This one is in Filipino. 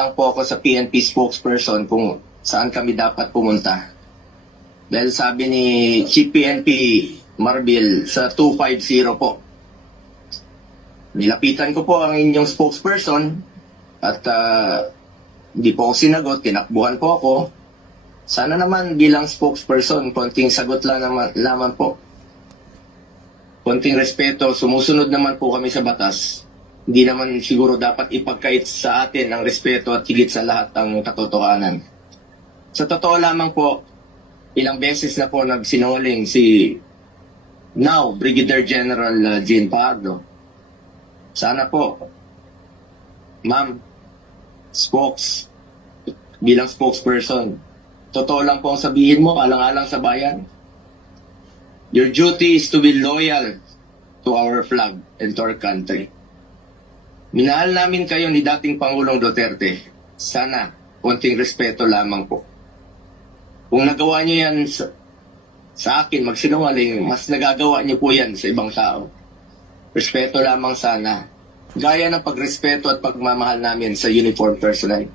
lang po ako sa PNP spokesperson kung saan kami dapat pumunta. Dahil sabi ni Chief PNP Marbil sa 250 po. Nilapitan ko po ang inyong spokesperson at di po ako sinagot, tinakbuhan po ako. Sana naman bilang spokesperson, konting sagot lang naman po. Konting respeto, sumusunod naman po kami sa batas. Hindi naman siguro dapat ipagkait sa atin ang respeto at higit sa lahat ang katotohanan. Sa totoo lamang po, ilang beses na po nagsinungaling si now Brigadier General Jean Pardo. Sana po, ma'am, bilang spokesperson, totoo lang po ang sabihin mo, alang-alang sa bayan. Your duty is to be loyal to our flag and to our country. Minahal namin kayo ni dating Pangulong Duterte. Sana, konting respeto lamang po. Kung nagawa niyo yan sa akin, magsinungaling, mas nagagawa niyo po yan sa ibang tao. Respeto lamang sana. Gaya ng pagrespeto at pagmamahal namin sa uniform personnel.